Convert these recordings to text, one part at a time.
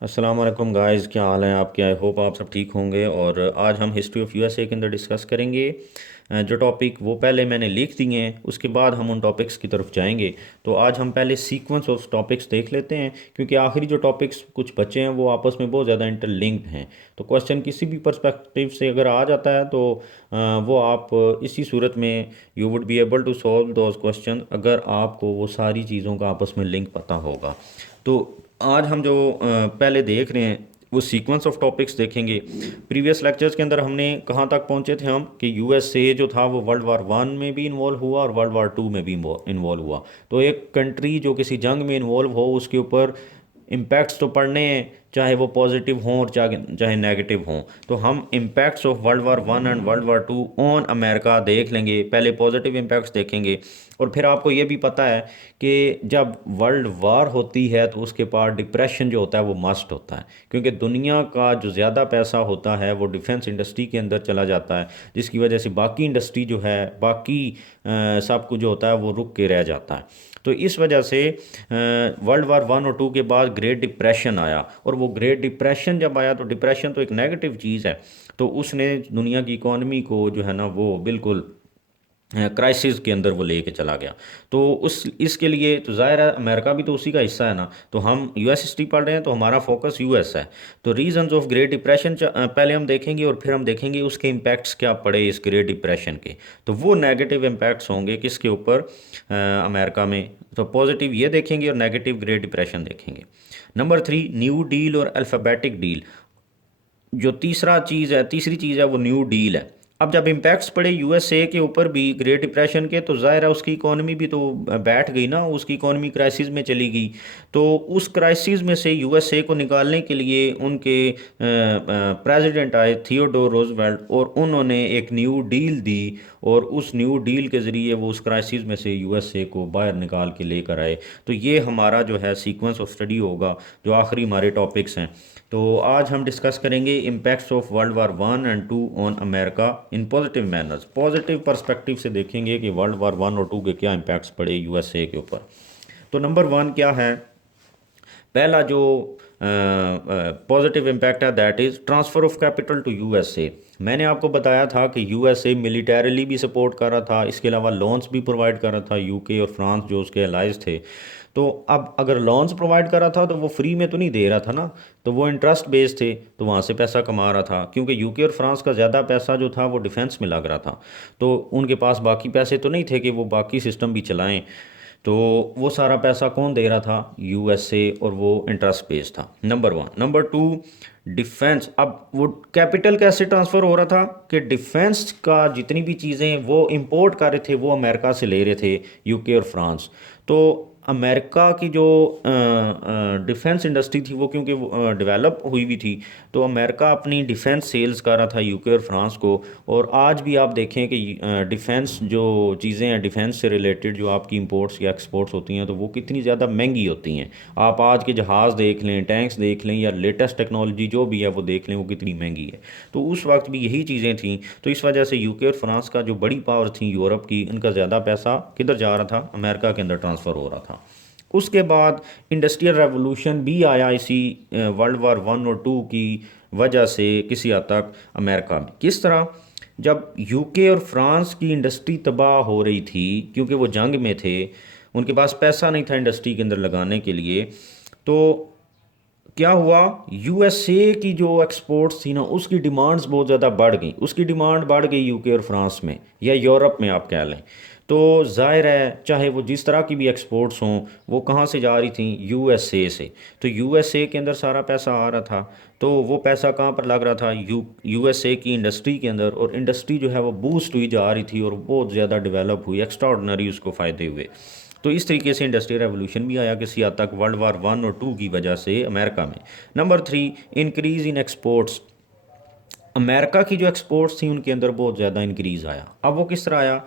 अस्सलाम वालेकुम गाइस, क्या हाल है आपके। आई होप आप सब ठीक होंगे। और आज हम हिस्ट्री ऑफ यूएसए के अंदर डिस्कस करेंगे। जो टॉपिक वो पहले मैंने लिख दिए हैं, उसके बाद हम उन टॉपिक्स की तरफ जाएंगे। तो आज हम पहले सीक्वेंस ऑफ टॉपिक्स देख लेते हैं, क्योंकि आखिरी जो टॉपिक्स कुछ बचे हैं वो आपस में बहुत ज़्यादा इंटरलिंक्ड हैं। तो क्वेश्चन किसी भी पर्सपेक्टिव से अगर आ जाता है तो वो आप इसी सूरत में you would be able to solve those question, अगर आपको वो सारी चीज़ों का आपस में लिंक पता होगा। तो आज हम जो पहले देख रहे हैं वो सीक्वेंस ऑफ टॉपिक्स देखेंगे। प्रीवियस लेक्चर्स के अंदर हमने कहाँ तक पहुँचे थे हम, कि यूएसए जो था वो वर्ल्ड वार 1 में भी इन्वॉल्व हुआ और वर्ल्ड वार 2 में भी इन्वॉल्व हुआ। तो एक कंट्री जो किसी जंग में इन्वॉल्व हो उसके ऊपर इम्पैक्ट्स तो पढ़ने हैं, चाहे वो पॉजिटिव हों और चाहे चाहे नेगेटिव हों। तो हम impacts of world war 1 and world war 2 on America देख लेंगे। पहले पॉजिटिव इम्पैक्ट्स देखेंगे, और फिर आपको ये भी पता है कि जब वर्ल्ड वार होती है तो उसके बाद डिप्रेशन जो होता है वो मस्ट होता है, क्योंकि दुनिया का जो ज़्यादा पैसा होता है वो डिफेंस इंडस्ट्री के अंदर चला जाता है, जिसकी वजह से बाकी इंडस्ट्री जो है, बाकी सब कुछ जो होता है वो रुक के रह जाता है। तो इस वजह से वर्ल्ड वार 1 और 2 के बाद ग्रेट डिप्रेशन आया, और वो ग्रेट डिप्रेशन जब आया तो डिप्रेशन तो एक नेगेटिव चीज़ है, तो उसने दुनिया की इकॉनमी को जो है ना वो बिल्कुल क्राइसिस के अंदर वो लेके चला गया। तो उस इसके लिए तो ज़ाहिर है अमेरिका भी तो उसी का हिस्सा है ना। तो हम यूएस हिस्ट्री पढ़ रहे हैं तो हमारा फोकस यूएस है। तो रीजंस ऑफ ग्रेट डिप्रेशन पहले हम देखेंगे, और फिर हम देखेंगे उसके इम्पैक्ट्स क्या पड़े इस ग्रेट डिप्रेशन के। तो वो नेगेटिव इम्पैक्ट्स होंगे किसके ऊपर, अमेरिका में। तो पॉजिटिव ये देखेंगे और नेगेटिव ग्रेट डिप्रेशन देखेंगे। नंबर 3, न्यू डील और अल्फ़ाबेटिक डील। जो तीसरी चीज़ है वो न्यू डील है। अब जब इम्पैक्ट्स पड़े यूएसए के ऊपर भी ग्रेट डिप्रेशन के, तो ज़ाहिर है उसकी इकॉनमी भी तो बैठ गई ना, उसकी इकॉनमी क्राइसिस में चली गई। तो उस क्राइसिस में से यूएसए को निकालने के लिए उनके प्रेसिडेंट आए थियोडोर रोजवेल्ट, और उन्होंने एक न्यू डील दी, और उस न्यू डील के ज़रिए वो उस क्राइसिस में से यूएसए को बाहर निकाल के लेकर आए। तो ये हमारा जो है सीक्वेंस ऑफ स्टडी होगा, जो आखिरी हमारे टॉपिक्स हैं। तो आज हम डिस्कस करेंगे impacts of world war 1 and 2 on America in positive manners. Positive perspective से देखेंगे कि वर्ल्ड वार 1 और 2 के क्या इम्पैक्ट्स पड़े यूएसए के ऊपर। तो नंबर 1 क्या है, पहला जो पॉजिटिव इम्पैक्ट है that is transfer of capital to USA. मैंने आपको बताया था कि यूएसए मिलिटरीली भी सपोर्ट कर रहा था, इसके अलावा लोन्स भी प्रोवाइड कर रहा था यूके और फ्रांस जो उसके अलाइज थे। तो अब अगर लोन्स प्रोवाइड कर रहा था तो वो फ्री में तो नहीं दे रहा था ना, तो वो इंटरेस्ट बेस्ड थे, तो वहाँ से पैसा कमा रहा था, क्योंकि यूके और फ्रांस का ज़्यादा पैसा जो था वो डिफेंस में लग रहा था। तो उनके पास बाकी पैसे तो नहीं थे कि वो बाकी सिस्टम भी चलाएं। तो वो सारा पैसा कौन दे रहा था, यूएसए, और वो इंटरेस्ट बेस्ड था। नंबर 1। Number 2, defence. अब वो कैपिटल कैसे ट्रांसफ़र हो रहा था कि डिफेंस का जितनी भी चीज़ें वो इंपोर्ट कर रहे थे वो अमेरिका से ले रहे थे, यूके और फ्रांस। तो अमेरिका की जो डिफेंस इंडस्ट्री थी वो क्योंकि डेवलप हुई हुई थी, तो अमेरिका अपनी डिफेंस सेल्स कर रहा था यूके और फ्रांस को। और आज भी आप देखें कि डिफेंस जो चीज़ें हैं, डिफेंस से रिलेटेड जो आपकी इंपोर्ट्स या एक्सपोर्ट्स होती हैं, तो वो कितनी ज़्यादा महंगी होती हैं। आप आज के जहाज़ देख लें, टैंक्स देख लें, या लेटेस्ट टेक्नोलॉजी जो भी है वो देख लें, वो कितनी महंगी है। तो उस वक्त भी यही चीज़ें थी। तो इस वजह से यूके और फ्रांस का जो बड़ी पावर थी यूरोप की, इनका ज़्यादा पैसा किधर जा रहा था, अमेरिका के अंदर ट्रांसफ़र हो रहा था। उसके बाद इंडस्ट्रियल रेवोल्यूशन भी आया इसी वर्ल्ड वार 1 और 2 की वजह से किसी हद तक अमेरिका में। किस तरह, जब यूके और फ्रांस की इंडस्ट्री तबाह हो रही थी क्योंकि वो जंग में थे, उनके पास पैसा नहीं था इंडस्ट्री के अंदर लगाने के लिए, तो क्या हुआ, यूएसए की जो एक्सपोर्ट्स थी ना उसकी डिमांड्स बहुत ज़्यादा बढ़ गई। उसकी डिमांड बढ़ गई यूके और फ्रांस में, या यूरोप में आप कह लें। तो जाहिर है चाहे वो जिस तरह की भी एक्सपोर्ट्स हों, वो कहाँ से जा रही थी, यूएसए से। तो यूएसए के अंदर सारा पैसा आ रहा था, तो वो पैसा कहाँ पर लग रहा था, यूएसए की इंडस्ट्री के अंदर। और इंडस्ट्री जो है वो बूस्ट हुई जा रही थी और बहुत ज़्यादा डेवलप हुई, एक्स्ट्रा ऑर्डनरी उसको फ़ायदे हुए। तो इस तरीके से इंडस्ट्रियल रेवोल्यूशन भी आया किसी हद तक वर्ल्ड वार 1 और 2 की वजह से अमेरिका में। Number 3, increase in exports. America की जो एक्सपोर्ट्स थी उनके अंदर बहुत ज़्यादा इंक्रीज़ आया। अब वो किस तरह आया,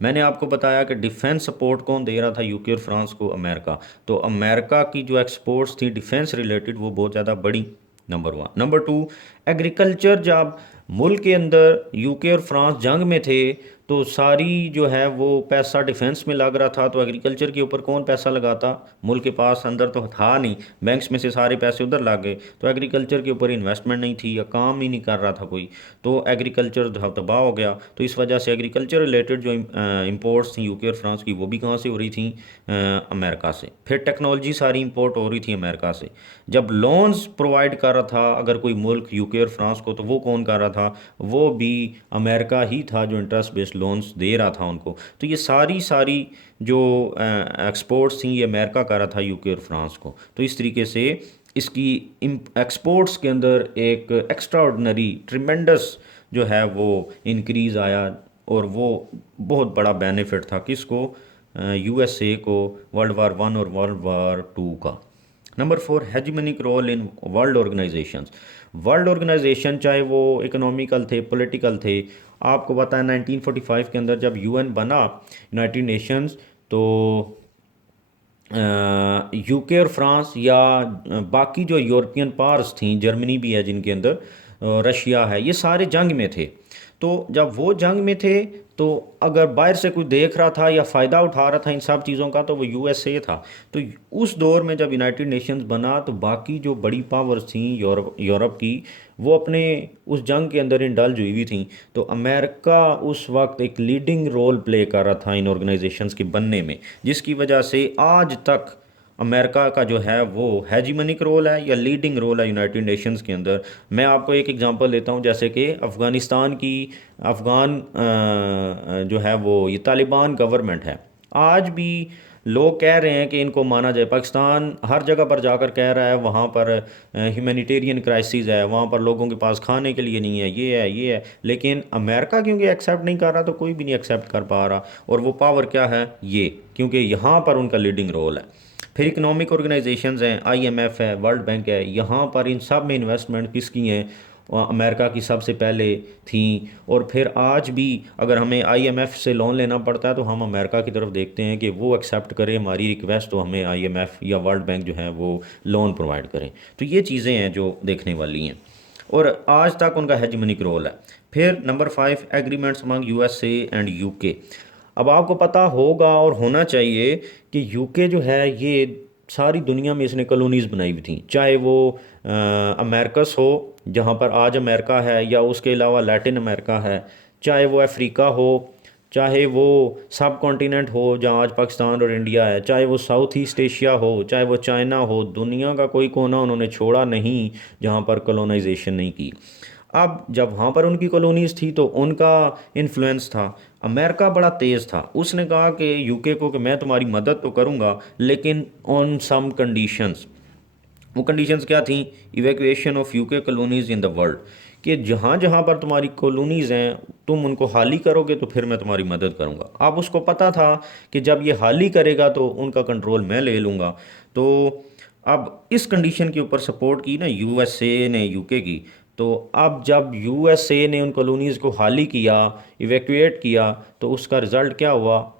मैंने आपको बताया कि डिफेंस सपोर्ट कौन दे रहा था, यूके और फ्रांस को, अमेरिका। तो अमेरिका की जो एक्सपोर्ट्स थी डिफेंस रिलेटेड वो बहुत ज़्यादा बढ़ी। नंबर 1। नंबर 2, एग्रीकल्चर जब मुल्क के अंदर यूके और फ्रांस जंग में थे, तो सारी जो है वो पैसा डिफेंस में लग रहा था, तो एग्रीकल्चर के ऊपर कौन पैसा लगाता? मुल्क के पास अंदर तो था नहीं, बैंक्स में से सारे पैसे उधर लग गए, तो एग्रीकल्चर के ऊपर इन्वेस्टमेंट नहीं थी या काम ही नहीं कर रहा था कोई, तो एग्रीकल्चर तबाह हो गया। तो इस वजह से एग्रीकल्चर रिलेटेड जो इंपोर्ट्स थी यूके और फ्रांस की, वो भी कहाँ से हो रही थी? अमेरिका से। फिर टेक्नोलॉजी सारी इंपोर्ट हो रही थी अमेरिका से। जब लोन्स प्रोवाइड कर रहा था अगर कोई मुल्क यूके और फ्रांस को, तो वो कौन कर रहा था? वो भी अमेरिका ही था जो इंटरेस्ट बेस्ड लोन्स दे रहा था उनको। तो ये सारी सारी जो एक्सपोर्ट्स थी ये अमेरिका कर रहा था यूके और फ्रांस को। तो इस तरीके से इसकी एक्सपोर्ट्स के अंदर एक एक्स्ट्रा ऑर्डनरी ट्रिमेंडस जो है वो इंक्रीज़ आया, और वो बहुत बड़ा बेनिफिट था किसको? यूएसए को, वर्ल्ड वार 1 और वर्ल्ड वार 2 का। Number 4, hegemonic role in world organisations. World organisation चाहे वो इकोनॉमिकल थे, पॉलिटिकल थे, आपको पता है 1945 के अंदर जब यूएन बना, यूनाइटेड नेशंस, तो यूके और फ्रांस या बाकी जो यूरोपियन पावर्स थी, जर्मनी भी है जिनके अंदर, रशिया है, ये सारे जंग में थे। तो जब वो जंग में थे, तो अगर बाहर से कोई देख रहा था या फ़ायदा उठा रहा था इन सब चीज़ों का, तो वो यूएसए था। तो उस दौर में जब यूनाइटेड नेशंस बना, तो बाकी जो बड़ी पावर्स थी यूरोप की, वो अपने उस जंग के अंदर इंडल्ज हुई हुई थी। तो अमेरिका उस वक्त एक लीडिंग रोल प्ले कर रहा था इन ऑर्गेनाइजेशंस के बनने में, जिसकी वजह से आज तक अमेरिका का जो है वो हेजिमनिक रोल है या लीडिंग रोल है यूनाइटेड नेशंस के अंदर। मैं आपको एक एग्जांपल देता हूँ, जैसे कि अफ़गानिस्तान की अफ़गान जो है वो ये तालिबान गवर्नमेंट है। आज भी लोग कह रहे हैं कि इनको माना जाए। पाकिस्तान हर जगह पर जाकर कह रहा है वहाँ पर ह्यूमैनिटेरियन क्राइसिस है, वहाँ पर लोगों के पास खाने के लिए नहीं है, ये है। लेकिन अमेरिका क्योंकि एक्सेप्ट नहीं कर रहा, तो कोई भी नहीं एक्सेप्ट कर पा रहा। और वो पावर क्या है? ये, क्योंकि यहाँ पर उनका लीडिंग रोल है। फिर इकोनॉमिक ऑर्गेनाइजेशंस हैं, आईएमएफ है, वर्ल्ड बैंक है, यहाँ पर इन सब में इन्वेस्टमेंट किसकी हैं? अमेरिका की सबसे पहले थी। और फिर आज भी अगर हमें आईएमएफ से लोन लेना पड़ता है, तो हम अमेरिका की तरफ देखते हैं कि वो एक्सेप्ट करे हमारी रिक्वेस्ट, तो हमें आईएमएफ या वर्ल्ड बैंक जो है वो लोन प्रोवाइड करें। तो ये चीज़ें हैं जो देखने वाली हैं, और आज तक उनका हेजिमनिक रोल है। फिर number 5, agreements among USA and UK. अब आपको पता होगा और होना चाहिए कि यूके जो है ये सारी दुनिया में इसने कॉलोनीज़ बनाई हुई थी, चाहे वो अमेरिकस हो जहाँ पर आज अमेरिका है, या उसके अलावा लैटिन अमेरिका है, चाहे वो अफ्रीका हो, चाहे वो सब कॉन्टिनेंट हो जहाँ आज पाकिस्तान और इंडिया है, चाहे वो साउथ ईस्ट एशिया हो, चाहे वो चाइना हो, दुनिया का कोई कोना उन्होंने छोड़ा नहीं जहाँ पर कॉलोनाइजेशन नहीं की। अब जब वहाँ पर उनकी कॉलोनीज़ थी तो उनका इन्फ्लुएंस था। अमेरिका बड़ा तेज़ था, उसने कहा कि यूके को कि मैं तुम्हारी मदद तो करूँगा, लेकिन ऑन सम कंडीशंस। वो कंडीशंस क्या थी? Evacuation of UK colonies in the world, कि जहाँ जहाँ पर तुम्हारी कॉलोनीज़ हैं तुम उनको हाली करोगे तो फिर मैं तुम्हारी मदद करूँगा। अब उसको पता था कि जब ये हाली करेगा तो उनका कंट्रोल मैं ले लूँगा। तो अब इस कंडीशन के ऊपर सपोर्ट की ना यूएसए ने यूके की। तो अब जब यूएसए ने उन कॉलोनीज़ को खाली किया, इवैक्यूएट किया, तो उसका रिज़ल्ट क्या हुआ?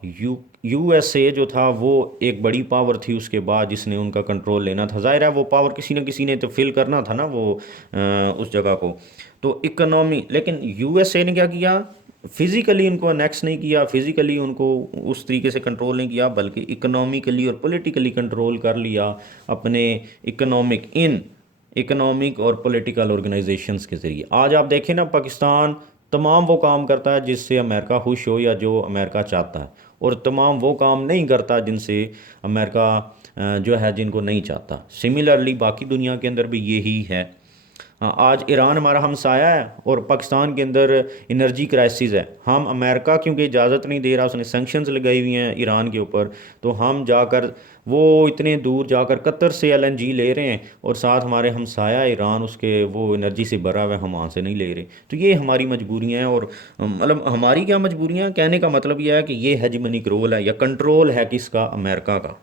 यूएसए जो था वो एक बड़ी पावर थी उसके बाद, जिसने उनका कंट्रोल लेना था। ज़ाहिर है वो पावर किसी न किसी ने तो फिल करना था ना वो उस जगह को। तो इकोनॉमी, लेकिन यूएसए ने क्या किया? फिज़िकली उनको अनेक्स नहीं किया, फिज़िकली उनको उस तरीके से कंट्रोल नहीं किया, बल्कि इकोनॉमिकली और पॉलिटिकली कंट्रोल कर लिया अपने इकोनॉमिक और पॉलिटिकल ऑर्गेनाइजेशंस के ज़रिए। आज आप देखें ना, पाकिस्तान तमाम वो काम करता है जिससे अमेरिका खुश हो या जो अमेरिका चाहता है, और तमाम वो काम नहीं करता जिनसे अमेरिका जो है जिनको नहीं चाहता। सिमिलरली बाकी दुनिया के अंदर भी यही है। हाँ, आज ईरान हमारा हमसाया है और पाकिस्तान के अंदर एनर्जी क्राइसिस है। हम अमेरिका क्योंकि इजाज़त नहीं दे रहा, उसने सैंक्शंस लगाई हुई हैं ईरान के ऊपर, तो हम जाकर वो इतने दूर जाकर कतर से एलएनजी ले रहे हैं, और साथ हमारे हमसाया ईरान उसके वो एनर्जी से भरा हुआ है, हम वहाँ से नहीं ले रहे। तो ये हमारी मजबूरियाँ हैं। और मतलब हमारी क्या मजबूरियाँ, कहने का मतलब यह है कि ये हेजिमनिक रोल है या कंट्रोल है किसका? अमेरिका का।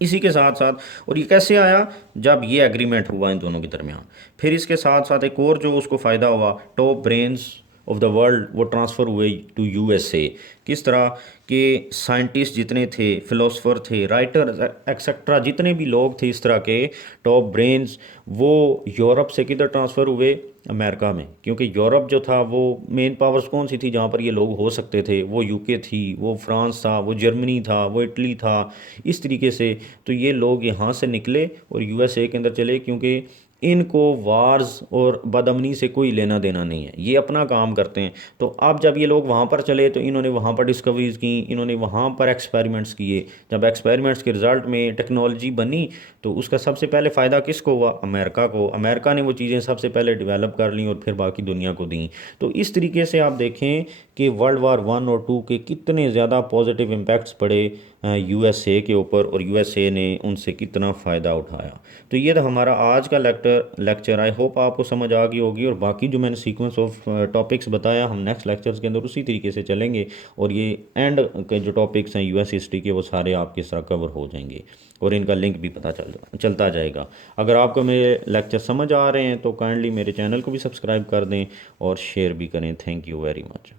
इसी के साथ साथ, और ये कैसे आया? जब ये एग्रीमेंट हुआ इन दोनों के दरमियान। फिर इसके साथ साथ एक और जो उसको फ़ायदा हुआ, top brains of the world वो ट्रांसफ़र हुए टू यूएसए। किस तरह के साइंटिस्ट जितने थे, फ़िलोसफ़र थे, राइटर एक्सेट्रा, जितने भी लोग थे इस तरह के टॉप ब्रेन्स, वो यूरोप से किधर ट्रांसफ़र हुए, अमेरिका में। क्योंकि यूरोप जो था वो मेन पावर्स कौन सी थी जहाँ पर ये लोग हो सकते थे, वो यूके थी, वो फ्रांस था, वो जर्मनी था, वो इटली था, इस तरीके से। तो ये लोग यहाँ से निकले और यूएसए के अंदर चले, क्योंकि इनको वार्स और बदअमनी से कोई लेना देना नहीं है, ये अपना काम करते हैं। तो अब जब ये लोग वहाँ पर चले तो इन्होंने वहाँ पर डिस्कवरीज की, इन्होंने वहाँ पर एक्सपेरिमेंट्स किए। जब एक्सपेरिमेंट्स के रिज़ल्ट में टेक्नोलॉजी बनी तो उसका सबसे पहले फ़ायदा किसको हुआ, अमेरिका को। अमेरिका ने वो चीज़ें सबसे पहले डेवलप कर ली और फिर बाकी दुनिया को दी। तो इस तरीके से आप देखें कि वर्ल्ड वार 1 और 2 के कितने ज़्यादा पॉजिटिव इम्पैक्ट्स पड़े यूएसए के ऊपर, और यूएसए ने उनसे कितना फ़ायदा उठाया। तो ये था हमारा आज का लेक्चर। आई होप आपको समझ आ गई होगी, और बाकी जो मैंने सीक्वेंस ऑफ टॉपिक्स बताया हम नेक्स्ट लेक्चर्स के अंदर उसी तरीके से चलेंगे, और ये एंड के जो टॉपिक्स हैं यूएस हिस्ट्री के वो सारे आपके इस तरह कवर हो जाएंगे, और इनका लिंक भी पता चलता जाएगा। अगर आपको मेरे लेक्चर समझ आ रहे हैं तो काइंडली मेरे चैनल को भी सब्सक्राइब कर दें और शेयर भी करें। Thank you very much.